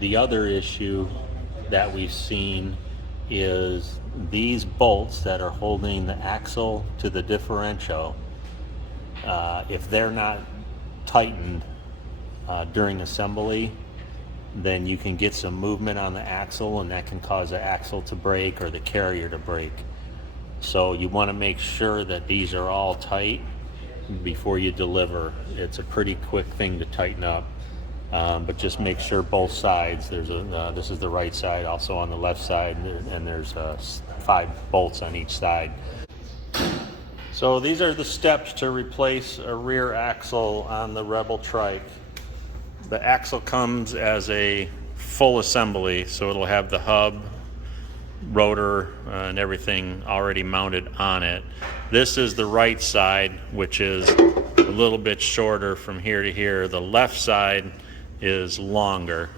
The other issue that we've seen is these bolts that are holding the axle to the differential, if they're not tightened during assembly, then you can get some movement on the axle, and that can cause the axle to break or the carrier to break. So you want to make sure that these are all tight before you deliver. It's a pretty quick thing to tighten up, but just make sure both sides. This is the right side, also on the left side, and there's 5 bolts on each side. So these are the steps to replace a rear axle on the Rebel Trike. The axle comes as a full assembly, so it'll have the hub, rotor, and everything already mounted on it. This is the right side, which is a little bit shorter from here to here. The left side is longer.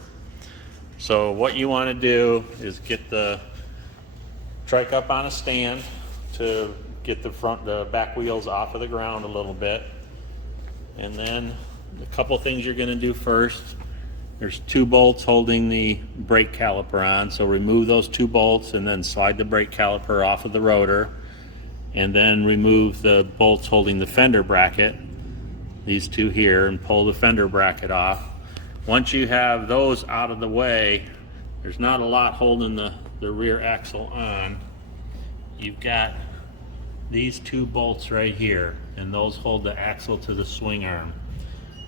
So what you want to do is get the trike up on a stand to get the back wheels off of the ground a little bit. And then a couple things you're going to do first. There's 2 bolts holding the brake caliper on, so remove those 2 bolts and then slide the brake caliper off of the rotor, and then remove the bolts holding the fender bracket, these 2 here, and pull the fender bracket off. Once you have those out of the way, there's not a lot holding the rear axle on. You've got these 2 bolts right here, and those hold the axle to the swing arm.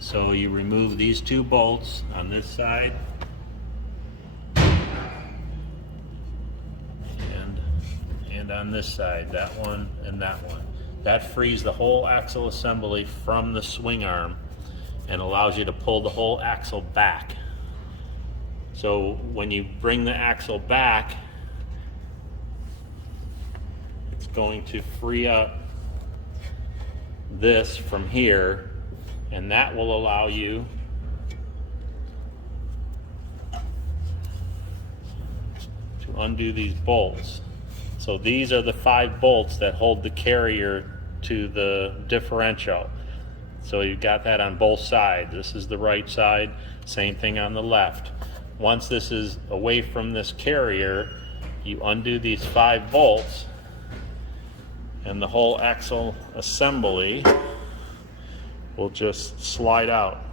So you remove these 2 bolts on this side and on this side, that one and that one. That frees the whole axle assembly from the swing arm and allows you to pull the whole axle back. So when you bring the axle back, it's going to free up this from here, and that will allow you to undo these bolts. So these are the 5 bolts that hold the carrier to the differential. So you've got that on both sides. This is the right side, same thing on the left. Once this is away from this carrier, you undo these 5 bolts, and the whole axle assembly will just slide out.